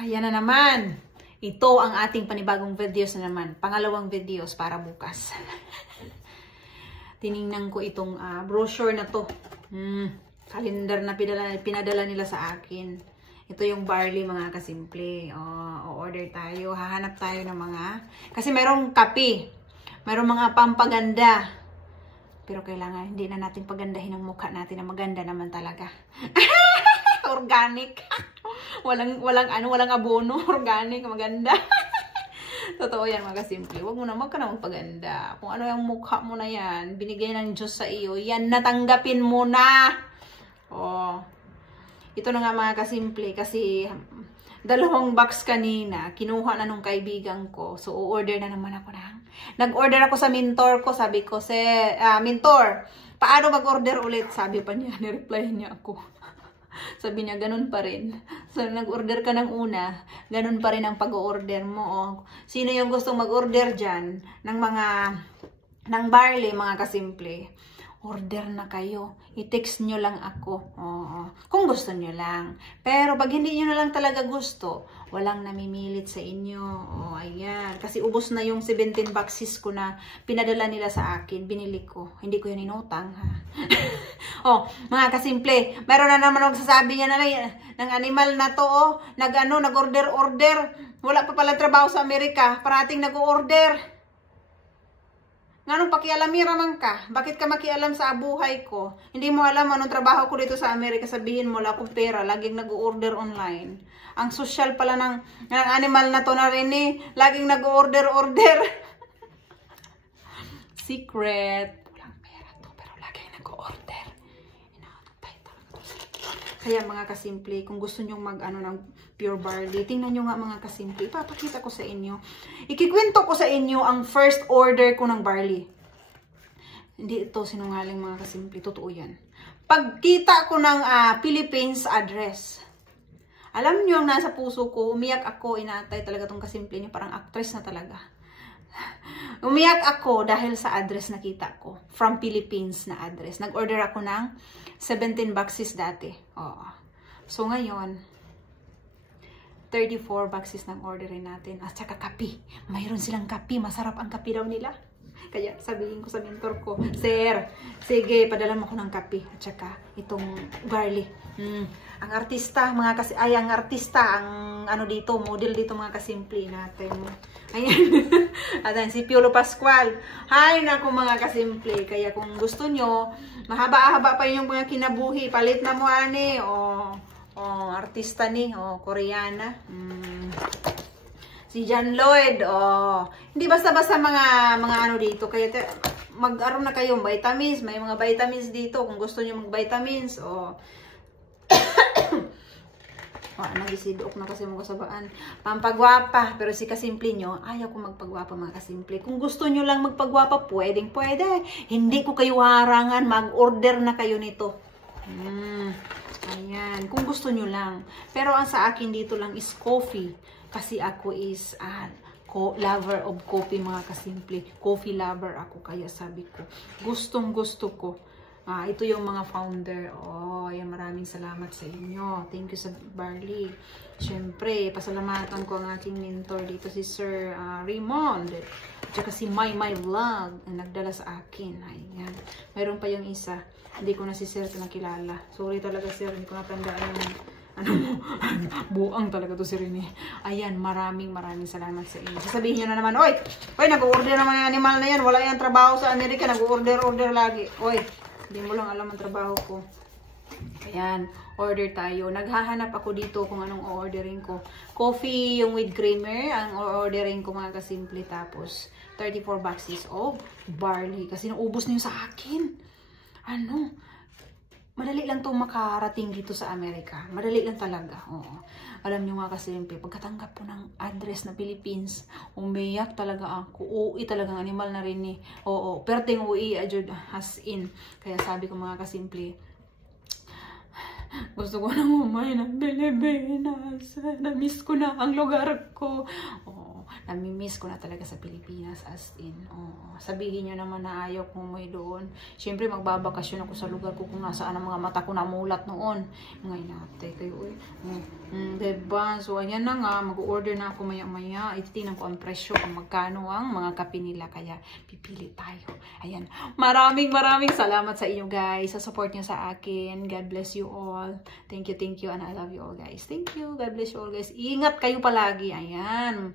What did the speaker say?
Ayan na naman. Ito ang ating panibagong videos na naman. Pangalawang videos para bukas. Tiningnan ko itong brochure na to. Calendar na pinadala nila sa akin. Ito yung barley mga kasimple. O-order tayo. Hahanap tayo ng mga... Kasi mayroong kape. Mayroong mga pampaganda. Pero kailangan hindi na natin pagandahin ang mukha natin na maganda naman talaga. Organic. walang abono. Organic, maganda. Totoo yan mga kasimple. Huwag mo na magpaganda. Kung ano yung mukha mo na yan, binigay ng Diyos sa iyo, yan natanggapin mo na. Ito na nga mga kasimple kasi 2 box kanina, kinuha na nung kaibigan ko. So, order na naman ako nag-order ako sa mentor ko. Sabi ko, mentor, paano mag-order ulit? Sabi pa niya, nireply niya ako. Sabi niya, ganun pa rin. So, nag-order ka ng una, ganun pa rin ang pag-order mo. Sino yung gustong mag-order dyan ng barley, mga kasimple? Order na kayo. I-text nyo lang ako. Kung gusto nyo lang. Pero pag hindi nyo na lang talaga gusto, walang namimilit sa inyo. Ayan. Kasi ubos na yung 17 boxes ko na pinadala nila sa akin. Binili ko. Hindi ko yun inutang, ha? Mga kasimple. Meron na naman magsasabi niya na ng animal na to, nag-order. Wala pa pala trabaho sa Amerika. Parating nag-order. Nganong pakialamira man ka? Bakit ka makialam sa buhay ko? Hindi mo alam anong trabaho ko dito sa Amerika. Sabihin mo, wala akong pera. Laging nag-order online. Ang social pala ng animal na to na rin laging nag-order. Secret. Walang pera to, pero laging nag-order. Kaya mga kasimple, kung gusto nyo ng pure barley, tingnan nyo nga mga kasimple. Ipapakita ko sa inyo. Ikikwento ko sa inyo ang first order ko ng barley. Hindi ito sinungaling mga kasimple. Totoo yan. Pagkita ko ng Philippines address. Alam nyo, nasa puso ko, umiyak ako. Inaantay talaga tong kasimple niya. Parang actress na talaga. Umiyak ako dahil sa address na kita ko. From Philippines na address. Nag-order ako ng 17 boxes dati. So ngayon, 34 boxes ng orderin natin. At saka kape. Mayroon silang kape. Masarap ang kape daw nila. Kaya sabihin ko sa mentor ko, Sir, sige, padala mo ako ng kape. At saka itong barley. Ang artista, ang dito, model dito mga kasimple natin. Ayan. At si Piolo Pascual. Hay naku mga kasimple. Kaya kung gusto nyo, mahaba-haba pa yung mga kinabuhi. Palit na mo artista Koreana. Si John Lloyd. Hindi basta-basta mga dito. Kaya mag-aron na kayo vitamins. May mga vitamins dito. Kung gusto nyo mag-vitamins. Nagisidok na kasi mga kasabaan. Pampagwapa. Pero si kasimple nyo, ayaw ko magpagwapa mga kasimple. Kung gusto nyo lang magpagwapa, pwede. Hindi ko kayo harangan. Mag-order na kayo nito. Ayan. Kung gusto nyo lang. Pero ang sa akin dito lang is coffee. Kasi ako is lover of coffee mga kasimple. Coffee lover ako. Kaya sabi ko, gustong gusto ko. Ito yung mga founder. Ayan, maraming salamat sa inyo. Thank you sa barley. Siyempre, pasalamatan ko ang aking mentor dito, si Sir Raymond. At saka si My Vlog, ang nagdala sa akin. Ayan. Mayroon pa yung isa. Hindi ko na si Sir nakilala. Sorry talaga, Sir. Hindi ko natandaan yung buang talaga to si Rene. Ayan, maraming salamat sa inyo. Sasabihin nyo na naman, Oy, nag-order naman yung animal na yan. Wala yung trabaho sa Amerika. Nag-order lagi. Oy, hindi mo lang alam ang trabaho ko. Ayan, order tayo. Naghahanap ako dito kung anong ordering ko. Coffee yung with creamer. Ang ordering ko mga kasimple. Tapos, 34 boxes of barley. Kasi naubos na yun sa akin. Madali lang itong makarating dito sa Amerika. Madali lang talaga. Alam nyo nga kasi, pagkatanggap po ng address na Philippines, umiyak talaga ako. Uwi talagang animal na rin perting uwi ajud as in. Kaya sabi ko mga kasimple, gusto ko na umay ng Pilipinas. Na-miss ko na ang lugar ko. Namimiss ko na talaga sa Pilipinas, as in. Oo. Sabihin nyo naman na ayaw kong umuwi doon. Siyempre, magbabakasyon ako sa lugar ko kung nasaan ang mga mata ko namulat noon. Ngayon natin kayo, diba? So, ayan na nga, mag-order na ako maya-maya. Ititingnan ko ang presyo, kung magkano ang mga kape nila. Kaya, pipili tayo. Ayan. Maraming salamat sa inyo, guys. Sa support nyo sa akin. God bless you all. Thank you, and I love you all, guys. Thank you. God bless you all, guys. Ingat kayo palagi. Ayan.